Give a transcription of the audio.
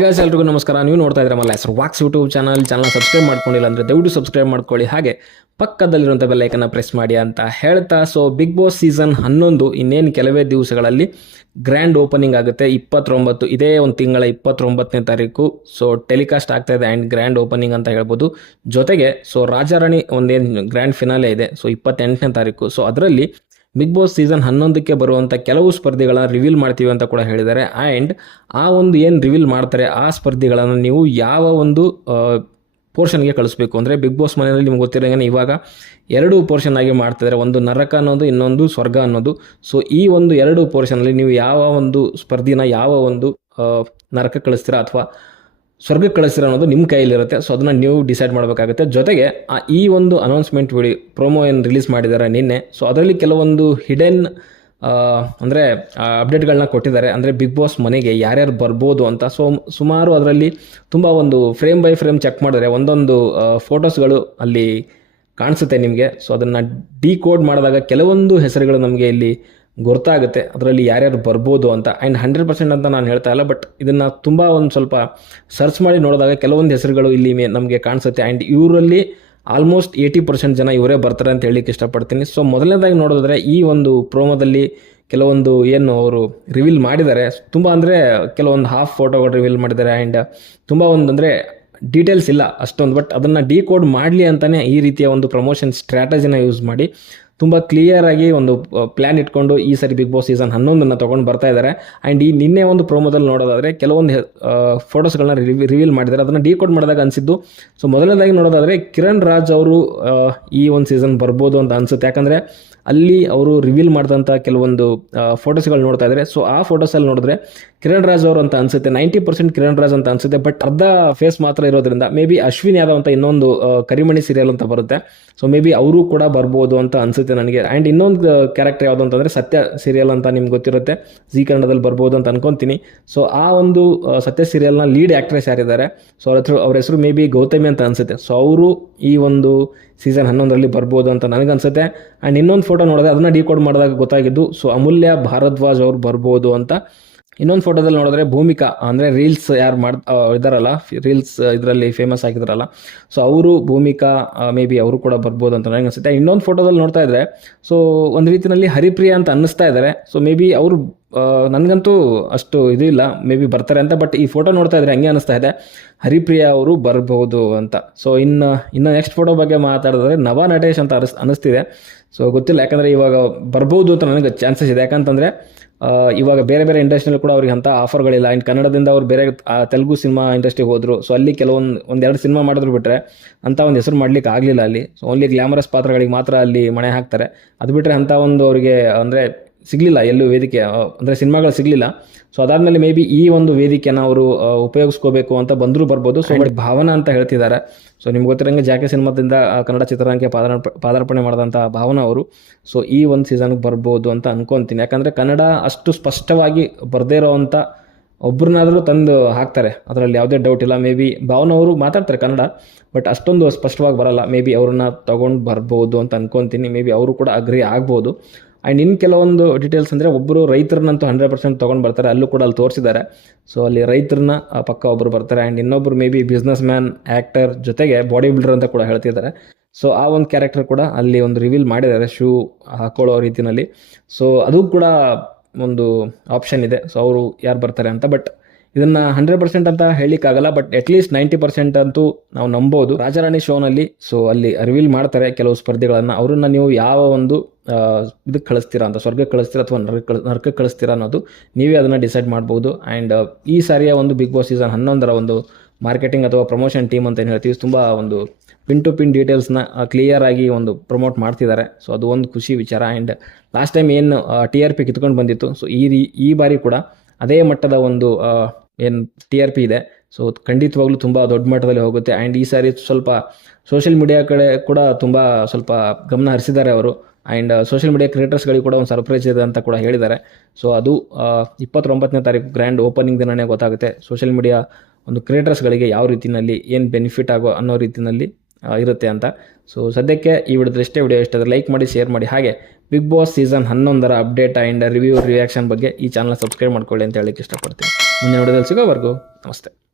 Guys ಎಲ್ರಿಗೂ ನಮಸ್ಕಾರ. ನೀವು ನೋಡ್ತಾ ಇದ್ರೆ ಮಲ್ಲ ಹೆಸರು walks YouTube channel channel subscribe ಮಾಡ್ಕೊಂಡಿಲ್ಲ ಅಂದರೆ ದಯವಿಟ್ಟು ಸಬ್ಸ್ಕ್ರೈಬ್ ಮಾಡ್ಕೊಳ್ಳಿ. ಹಾಗೆ ಪಕ್ಕದಲ್ಲಿರುವಂಥ ಬೆಲ್ಲೈಕನ್ನ ಪ್ರೆಸ್ ಮಾಡಿ ಅಂತ ಹೇಳ್ತಾ. ಸೊ ಬಿಗ್ ಬಾಸ್ ಸೀಸನ್ ಹನ್ನೊಂದು, ಇನ್ನೇನು ಕೆಲವೇ ದಿವಸಗಳಲ್ಲಿ ಗ್ರ್ಯಾಂಡ್ ಓಪನಿಂಗ್ ಆಗುತ್ತೆ. ಇಪ್ಪತ್ತೊಂಬತ್ತು, ಇದೇ ಒಂದು ತಿಂಗಳ ಇಪ್ಪತ್ತೊಂಬತ್ತನೇ ತಾರೀಕು. ಸೊ ಟೆಲಿಕಾಸ್ಟ್ ಆಗ್ತಾ ಇದೆ ಆ್ಯಂಡ್ ಗ್ರ್ಯಾಂಡ್ ಓಪನಿಂಗ್ ಅಂತ ಹೇಳ್ಬೋದು. ಜೊತೆಗೆ ಸೊ ರಾಜಾರಾಣಿ ಒಂದೇನು ಗ್ರ್ಯಾಂಡ್ ಫಿನಾಲೆ ಇದೆ. ಸೊ ಇಪ್ಪತ್ತೆಂಟನೇ ತಾರೀಕು. ಸೊ ಅದರಲ್ಲಿ ಬಿಗ್ ಬಾಸ್ ಸೀಸನ್ ಹನ್ನೊಂದಕ್ಕೆ ಬರುವಂಥ ಕೆಲವು ಸ್ಪರ್ಧಿಗಳನ್ನ ರಿವೀಲ್ ಮಾಡ್ತೀವಿ ಅಂತ ಕೂಡ ಹೇಳಿದ್ದಾರೆ. ಆ್ಯಂಡ್ ಆ ಒಂದು ಏನು ರಿವೀಲ್ ಮಾಡ್ತಾರೆ, ಆ ಸ್ಪರ್ಧಿಗಳನ್ನು ನೀವು ಯಾವ ಒಂದು ಪೋರ್ಷನ್ಗೆ ಕಳಿಸ್ಬೇಕು? ಅಂದರೆ ಬಿಗ್ ಬಾಸ್ ಮನೆಯಲ್ಲಿ ನಿಮ್ಗೆ ಗೊತ್ತಿರೋಂಗೆ ಇವಾಗ ಎರಡು ಪೋರ್ಷನ್ ಆಗಿ ಮಾಡ್ತಿದ್ದಾರೆ ಒಂದು ನರಕ ಅನ್ನೋದು, ಇನ್ನೊಂದು ಸ್ವರ್ಗ ಅನ್ನೋದು. ಸೊ ಈ ಒಂದು ಎರಡು ಪೋರ್ಷನಲ್ಲಿ ನೀವು ಯಾವ ಒಂದು ಸ್ಪರ್ಧಿನ, ಯಾವ ಒಂದು ನರಕ ಕಳಿಸ್ತೀರಾ? ಅಥವಾ ಸ್ವರ್ಗಕ್ಕೆ ಕಳಿಸ್ತೀರ ಅನ್ನೋದು ನಿಮ್ಮ ಕೈಯಲ್ಲಿರುತ್ತೆ. ಸೊ ಅದನ್ನು ನೀವು ಡಿಸೈಡ್ ಮಾಡಬೇಕಾಗುತ್ತೆ. ಜೊತೆಗೆ, ಆ, ಈ ಒಂದು ಅನೌನ್ಸ್ಮೆಂಟ್ ವಿಡಿ ಪ್ರೋಮೋ ಏನು ರಿಲೀಸ್ ಮಾಡಿದ್ದಾರೆ ನಿನ್ನೆ. ಸೊ ಅದರಲ್ಲಿ ಕೆಲವೊಂದು ಹಿಡನ್ ಅಂದರೆ ಅಪ್ಡೇಟ್ಗಳನ್ನ ಕೊಟ್ಟಿದ್ದಾರೆ. ಅಂದರೆ ಬಿಗ್ ಬಾಸ್ ಮನೆಗೆ ಯಾರ್ಯಾರು ಬರ್ಬೋದು ಅಂತ. ಸೊ ಸುಮಾರು ಅದರಲ್ಲಿ ತುಂಬ ಒಂದು ಫ್ರೇಮ್ ಬೈ ಫ್ರೇಮ್ ಚೆಕ್ ಮಾಡಿದ್ರೆ ಒಂದೊಂದು ಫೋಟೋಸ್ಗಳು ಅಲ್ಲಿ ಕಾಣಿಸುತ್ತೆ ನಿಮಗೆ. ಸೊ ಅದನ್ನು ಡಿಕೋಡ್ ಮಾಡಿದಾಗ ಕೆಲವೊಂದು ಹೆಸರುಗಳು ನಮಗೆ ಇಲ್ಲಿ ಗೊತ್ತಾಗುತ್ತೆ ಅದರಲ್ಲಿ ಯಾರ್ಯಾರು ಬರ್ಬೋದು ಅಂತ. ಆ್ಯಂಡ್ ಹಂಡ್ರೆಡ್ ಪರ್ಸೆಂಟ್ ಅಂತ ನಾನು ಹೇಳ್ತಾ ಇಲ್ಲ ಬಟ್ ಇದನ್ನು ತುಂಬ ಒಂದು ಸ್ವಲ್ಪ ಸರ್ಚ್ ಮಾಡಿ ನೋಡಿದಾಗ ಕೆಲವೊಂದು ಹೆಸರುಗಳು ಇಲ್ಲಿ ನಮಗೆ ಕಾಣಿಸುತ್ತೆ. ಆ್ಯಂಡ್ ಇವರಲ್ಲಿ ಆಲ್ಮೋಸ್ಟ್ ಏಯ್ಟಿ ಪರ್ಸೆಂಟ್ ಜನ ಇವರೇ ಬರ್ತಾರೆ ಅಂತ ಹೇಳಲಿಕ್ಕೆ ಇಷ್ಟಪಡ್ತೀನಿ. ಸೊ ಮೊದಲನೇದಾಗಿ ನೋಡಿದ್ರೆ ಈ ಒಂದು ಪ್ರೋಮೋದಲ್ಲಿ ಕೆಲವೊಂದು ಏನು ಅವರು ರಿವೀಲ್ ಮಾಡಿದ್ದಾರೆ. ತುಂಬ ಅಂದರೆ ಕೆಲವೊಂದು ಹಾಫ್ ಫೋಟೋಗಳು ರಿವೀಲ್ ಮಾಡಿದ್ದಾರೆ. ಆ್ಯಂಡ್ ತುಂಬ ಒಂದು ಅಂದರೆ ಡೀಟೇಲ್ಸ್ ಇಲ್ಲ ಅಷ್ಟೊಂದು ಬಟ್ ಅದನ್ನು ಡಿಕೋಡ್ ಮಾಡಲಿ ಅಂತಲೇ ಈ ರೀತಿಯ ಒಂದು ಪ್ರಮೋಷನ್ ಸ್ಟ್ರಾಟಜಿನ ಯೂಸ್ ಮಾಡಿ. ತುಂಬ ಕ್ಲಿಯರಾಗಿ ಒಂದು ಪ್ಲ್ಯಾನ್ ಇಟ್ಕೊಂಡು ಈ ಸರಿ ಬಿಗ್ ಬಾಸ್ ಸೀಸನ್ ಹನ್ನೊಂದನ್ನು ತೊಗೊಂಡು ಬರ್ತಾ ಇದ್ದಾರೆ ಆ್ಯಂಡ್ ಈ ನಿನ್ನೆ ಒಂದು ಪ್ರೋಮೋದಲ್ಲಿ ನೋಡೋದಾದರೆ ಕೆಲವೊಂದು ಫೋಟೋಸ್ಗಳನ್ನ ರಿವೀಲ್ ಮಾಡಿದ್ದಾರೆ ಅದನ್ನು ಡಿಕೋಡ್ ಮಾಡಿದಾಗ ಅನಿಸಿದ್ದು ಸೊ ಮೊದಲನೇದಾಗಿ ನೋಡೋದಾದರೆ ಕಿರಣ್ ರಾಜ್ ಅವರು ಈ ಒಂದು ಸೀಸನ್ ಬರ್ಬೋದು ಅಂತ ಅನಿಸುತ್ತೆ. ಯಾಕಂದರೆ ಅಲ್ಲಿ ಅವರು ರಿವೀಲ್ ಮಾಡಿದಂಥ ಕೆಲವೊಂದು ಫೋಟೋಸ್ಗಳು ನೋಡ್ತಾ ಇದ್ದಾರೆ ಸೊ ಆ ಫೋಟೋಸಲ್ಲಿ ನೋಡಿದ್ರೆ ಕಿರಣ್ ರಾಜ್ ಅವರು ಅಂತ ಅನಿಸುತ್ತೆ ನೈಂಟಿ ಪರ್ಸೆಂಟ್ ಕಿರಣ್ ರಾಜ್ ಅಂತ ಅನಿಸುತ್ತೆ. ಬಟ್ ಅರ್ಧ ಫೇಸ್ ಮಾತ್ರ ಇರೋದ್ರಿಂದ ಮೇ ಬಿ ಅಶ್ವಿನ್ ಯಾದವ್ ಅಂತ ಇನ್ನೊಂದು ಕರಿಮಣಿ ಸೀರಿಯಲ್ ಅಂತ ಬರುತ್ತೆ. ಸೊ ಮೇ ಬಿ ಅವರು ಕೂಡ ಬರ್ಬೋದು ಅಂತ ಅನಿಸುತ್ತೆ. ನನಗೆ. ಆ್ಯಂಡ್ ಇನ್ನೊಂದು ಕ್ಯಾರೆಕ್ಟರ್ ಯಾವುದು ಅಂತಂದರೆ ಸತ್ಯ ಸೀರಿಯಲ್ ಅಂತ ನಿಮ್ಗೆ ಗೊತ್ತಿರುತ್ತೆ. ಜಿ ಕನ್ನಡದಲ್ಲಿ ಬರ್ಬೋದು ಅಂತ ಅನ್ಕೊತೀನಿ. ಸೊ ಆ ಒಂದು ಸತ್ಯ ಸೀರಿಯಲ್ನ ಲೀಡ್ ಆ್ಯಕ್ಟ್ರೆಸ್ ಯಾರಿದ್ದಾರೆ? ಸೊ ಅವ್ರ ಹೆಸರು ಅವ್ರ ಹೆಸರು ಮೇ ಬಿ ಗೌತಮಿ ಅಂತ ಅನಿಸುತ್ತೆ. ಸೊ ಅವರು ಈ ಒಂದು ಸೀಸನ್ ಹನ್ನೊಂದರಲ್ಲಿ ಬರ್ಬೋದು ಅಂತ ನನಗನ್ಸುತ್ತೆ ಆ್ಯಂಡ್ ಇನ್ನೊಂದು ಫೋಟೋ ನೋಡಿದ್ರೆ ಅದನ್ನ ಡಿಕೋಡ್ ಮಾಡಿದಾಗ ಗೊತ್ತಾಗಿದ್ದು, ಸೊ, ಅಮೂಲ್ಯ ಭಾರದ್ವಾಜ್ ಅವ್ರು ಬರ್ಬೋದು ಅಂತ ಇನ್ನೊಂದು ಫೋಟೋದಲ್ಲಿ ನೋಡಿದ್ರೆ ಭೂಮಿಕಾ ಅಂದರೆ ರೀಲ್ಸ್ ಯಾರು ಮಾಡ್ ಇದಾರಲ್ಲ ರೀಲ್ಸ್ ಇದರಲ್ಲಿ ಫೇಮಸ್ ಆಗಿದ್ರಲ್ಲ ಸೊ ಅವರು ಭೂಮಿಕಾ ಮೇ ಬಿ ಅವರು ಕೂಡ ಬರ್ಬೋದು ಅಂತ ನನಗೆ ಅನಿಸುತ್ತೆ. ಇನ್ನೊಂದು ಫೋಟೋದಲ್ಲಿ ನೋಡ್ತಾ ಇದ್ದರೆ ಸೊ ಒಂದು ರೀತಿಯಲ್ಲಿ ಹರಿಪ್ರಿಯ ಅಂತ ಅನ್ನಿಸ್ತಾ ಇದ್ದಾರೆ ಸೊ ಮೇ ಬಿ ಅವರು ನನಗಂತೂ ಅಷ್ಟು ಇದು ಇಲ್ಲ ಮೇ ಬಿ ಬರ್ತಾರೆ ಅಂತ ಬಟ್ ಈ ಫೋಟೋ ನೋಡ್ತಾ ಇದ್ರೆ ಹಂಗೆ ಅನಿಸ್ತಾ ಇದೆ. ಹರಿಪ್ರಿಯಾ ಅವರು ಬರ್ಬೋದು ಅಂತ. ಸೊ ಇನ್ನು ಇನ್ನು ನೆಕ್ಸ್ಟ್ ಫೋಟೋ ಬಗ್ಗೆ ಮಾತಾಡಿದ್ರೆ ನವ ನಟೇಶ್ ಅಂತ ಅನಿಸ್, ಅನಿಸ್ತಿದೆ. ಸೊ ಗೊತ್ತಿಲ್ಲ, ಯಾಕಂದರೆ ಇವಾಗ ಬರ್ಬೋದು ಅಂತ ನನಗೆ ಚಾನ್ಸಸ್ ಇದೆ. ಯಾಕಂತಂದರೆ ಇವಾಗ ಬೇರೆ ಬೇರೆ ಇಂಡಸ್ಟ್ರಿಯಲ್ಲಿ ಕೂಡ ಅವ್ರಿಗೆ ಅಂಥ ಆಫರ್ಗಳಿಲ್ಲ ಇನ್ನು ಕನ್ನಡದಿಂದ ಅವ್ರು ಬೇರೆ ತೆಲುಗು ಸಿನಿಮಾ ಇಂಡಸ್ಟ್ರಿಗೆ ಹೋದರು. ಸೊ ಅಲ್ಲಿ ಕೆಲವೊಂದು, ಒಂದೆರಡು ಸಿನಿಮಾ ಮಾಡಿದ್ರು ಬಿಟ್ಟರೆ ಅಂಥ ಒಂದು ಹೆಸರು ಮಾಡ್ಲಿಕ್ಕೆ ಆಗಲಿಲ್ಲ ಅಲ್ಲಿ. ಸೊ ಓನ್ಲಿ ಗ್ಲಾಮರಸ್ ಪಾತ್ರಗಳಿಗೆ ಮಾತ್ರ ಅಲ್ಲಿ ಮಣೆ ಹಾಕ್ತಾರೆ. ಅದು ಬಿಟ್ಟರೆ ಅಂಥ ಒಂದು ಅವರಿಗೆ, ಅಂದರೆ ಸಿಗಲಿಲ್ಲ ಎಲ್ಲೂ ವೇದಿಕೆ ಅಂದರೆ ಸಿನಿಮಾಗಳು ಸಿಗಲಿಲ್ಲ. ಸೊ ಅದಾದಮೇಲೆ ಮೇ ಬಿ ಈ ಒಂದು ವೇದಿಕೆನ ಅವರು ಉಪಯೋಗಿಸ್ಕೋಬೇಕು ಅಂತ ಬಂದರೂ ಬರ್ಬೋದು. ಸೊ ಭಾವನಾ ಅಂತ ಹೇಳ್ತಿದ್ದಾರೆ. ಸೊ ನಿಮ್ಗೆ ಗೊತ್ತಿರಂಗೆ ಜಾಕೆ ಸಿನಿಮಾದಿಂದ ಕನ್ನಡ ಚಿತ್ರರಂಗಕ್ಕೆ ಪಾದಾರ್ಪ ಪಾದಾರ್ಪಣೆ ಮಾಡಿದಂಥ ಭಾವನಾ ಅವರು. ಸೊ ಈ ಒಂದು ಸೀಸನ್ಗೆ ಬರ್ಬೋದು ಅಂತ ಅನ್ಕೊತೀನಿ. ಯಾಕಂದರೆ ಕನ್ನಡ ಅಷ್ಟು ಸ್ಪಷ್ಟವಾಗಿ ಬರದೇ ಇರೋವಂಥ ಒಬ್ಬರನ್ನಾದರೂ ತಂದು ಹಾಕ್ತಾರೆ. ಅದರಲ್ಲಿ ಯಾವುದೇ ಡೌಟ್ ಇಲ್ಲ. ಮೇ ಬಿ ಭಾವನ ಅವರು ಮಾತಾಡ್ತಾರೆ ಕನ್ನಡ ಬಟ್ ಅಷ್ಟೊಂದು ಸ್ಪಷ್ಟವಾಗಿ ಬರಲ್ಲ. ಮೇ ಬಿ ಅವ್ರನ್ನ ತೊಗೊಂಡು ಬರ್ಬೋದು ಅಂತ ಅನ್ಕೊತೀನಿ. ಮೇ ಬಿ ಅವರು ಕೂಡ ಅಗ್ರಿ ಆಗ್ಬೋದು. ಆ್ಯಂಡ್ ಇನ್ನು ಕೆಲವೊಂದು ಡೀಟೇಲ್ಸ್ ಅಂದರೆ ಒಬ್ಬರು ರೈತರನ್ನಂತೂ ಹಂಡ್ರೆಡ್ ಪರ್ಸೆಂಟ್ ತೊಗೊಂಡು ಬರ್ತಾರೆ. ಅಲ್ಲೂ ಕೂಡ ಅಲ್ಲಿ ತೋರಿಸಿದ್ದಾರೆ. ಸೊ ಅಲ್ಲಿ ರೈತರನ್ನ ಪಕ್ಕ ಒಬ್ಬರು ಬರ್ತಾರೆ. ಆ್ಯಂಡ್ ಇನ್ನೊಬ್ಬರು maybe businessman actor ಜೊತೆಗೆ ಬಾಡಿ ಬಿಲ್ಡರ್ ಅಂತ ಕೂಡ ಹೇಳ್ತಿದ್ದಾರೆ. ಸೊ ಆ ಒಂದು ಕ್ಯಾರೆಕ್ಟರ್ ಕೂಡ ಅಲ್ಲಿ ಒಂದು ರಿವೀಲ್ ಮಾಡಿದ್ದಾರೆ ಶೂ ಹಾಕೊಳ್ಳೋ ರೀತಿಯಲ್ಲಿ ಸೊ ಅದು ಕೂಡ ಒಂದು ಆಪ್ಷನ್ ಇದೆ. ಸೊ ಅವರು ಯಾರು ಬರ್ತಾರೆ ಅಂತ. ಬಟ್ ಇದನ್ನ ಹಂಡ್ರೆಡ್ ಪರ್ಸೆಂಟ್ ಅಂತ ಹೇಳಿಕ್ಕಾಗಲ್ಲ but at least ninety percent ಅಂತೂ ನಾವು ನಂಬೋದು. ರಾಜಾರಾಣಿ ಶೋನಲ್ಲಿ ಸೊ ಅಲ್ಲಿ ರಿವೀಲ್ ಮಾಡ್ತಾರೆ ಕೆಲವು ಸ್ಪರ್ಧಿಗಳನ್ನು. ಅವ್ರನ್ನ ನೀವು ಯಾವ ಒಂದು ಇದಕ್ಕೆ ಕಳಿಸ್ತೀರಾ ಅಂತ ಸ್ವರ್ಗಕ್ಕೆ ಕಳಿಸ್ತೀರಾ ಅಥವಾ ನರಕ ಕಳ್ ನರಕಕ್ಕೆ ಕಳಿಸ್ತೀರಾ ಅನ್ನೋದು ನೀವೇ ಅದನ್ನು ಡಿಸೈಡ್ ಮಾಡ್ಬೋದು. ಆ್ಯಂಡ್ ಈ ಸಾರಿಯ ಒಂದು ಬಿಗ್ ಬಾಸ್ ಸೀಸನ್ ಹನ್ನೊಂದರ ಒಂದು ಮಾರ್ಕೆಟಿಂಗ್ ಅಥವಾ ಪ್ರಮೋಷನ್ ಟೀಮ್ ಅಂತ ಏನು ಹೇಳ್ತೀವಿ, ತುಂಬ ಒಂದು ಪಿನ್ ಟು ಪಿನ್ ಡೀಟೇಲ್ಸ್ನ ಕ್ಲಿಯರ್ ಆಗಿ ಒಂದು ಪ್ರಮೋಟ್ ಮಾಡ್ತಿದ್ದಾರೆ. ಸೊ ಅದು ಒಂದು ಖುಷಿ ವಿಚಾರ. ಆ್ಯಂಡ್ ಲಾಸ್ಟ್ ಟೈಮ್ ಏನು ಟಿ ಆರ್ ಪಿ ಕಿತ್ಕೊಂಡು ಬಂದಿತ್ತು. ಸೊ ಈ ರೀ, ಈ ಬಾರಿ ಕೂಡ ಅದೇ ಮಟ್ಟದ ಒಂದು ಏನು ಟಿ ಆರ್ ಪಿ ಇದೆ. ಸೊ ಖಂಡಿತವಾಗ್ಲೂ ತುಂಬ ದೊಡ್ಡ ಮಟ್ಟದಲ್ಲಿ ಹೋಗುತ್ತೆ. ಆ್ಯಂಡ್ ಈ ಸಾರಿ ಸ್ವಲ್ಪ ಸೋಷಿಯಲ್ ಮೀಡಿಯಾ ಕಡೆ ಕೂಡ ತುಂಬ ಸ್ವಲ್ಪ ಗಮನ ಹರಿಸಿದ್ದಾರೆ ಅವರು. ಆ್ಯಂಡ್ ಸೋಷಿಯಲ್ ಮೀಡಿಯಾ ಕ್ರಿಯೇಟರ್ಸ್ಗಳಿಗೆ ಕೂಡ ಒಂದು ಸರ್ಪ್ರೈಸ್ ಇದೆ ಅಂತ ಕೂಡ ಹೇಳಿದ್ದಾರೆ. ಸೊ ಅದು ಇಪ್ಪತ್ತೊಂಬತ್ತನೇ ತಾರೀಕು ಗ್ರ್ಯಾಂಡ್ ಓಪನಿಂಗ್ ದಿನವೇ ಗೊತ್ತಾಗುತ್ತೆ. ಸೋಷಿಯಲ್ ಮೀಡಿಯಾ ಒಂದು ಕ್ರಿಯೇಟರ್ಸ್ಗಳಿಗೆ ಯಾವ ರೀತಿಯಲ್ಲಿ ಏನು ಬೆನಿಫಿಟ್ ಆಗೋ ಅನ್ನೋ ರೀತಿಯಲ್ಲಿ ಇರುತ್ತೆ ಅಂತ. ಸೊ ಸದ್ಯಕ್ಕೆ ಈ ವಿಡಿಯೋದಲ್ಲಿ ಎಷ್ಟೇ ವಿಡಿಯೋ. ಇಷ್ಟ ಲೈಕ್ ಮಾಡಿ ಶೇರ್ ಮಾಡಿ. ಹಾಗೆ ಬಿಗ್ ಬಾಸ್ ಸೀಸನ್ ಹನ್ನೊಂದರ ಅಪ್ಡೇಟ್ ಆ್ಯಂಡ್ ರಿವ್ಯೂ ರಿಯಾಕ್ಷನ್ ಬಗ್ಗೆ ಈ ಚಾನಲ್ ಸಬ್ಸ್ಕ್ರೈಬ್ ಮಾಡ್ಕೊಳ್ಳಿ ಅಂತ ಹೇಳಕ್ಕೆ ಇಷ್ಟಪಡ್ತೀನಿ. ಮುಂದಿನ ವಿಡಿಯೋದಲ್ಲಿ ಸಿಗೋವರೆಗೂ ನಮಸ್ತೆ.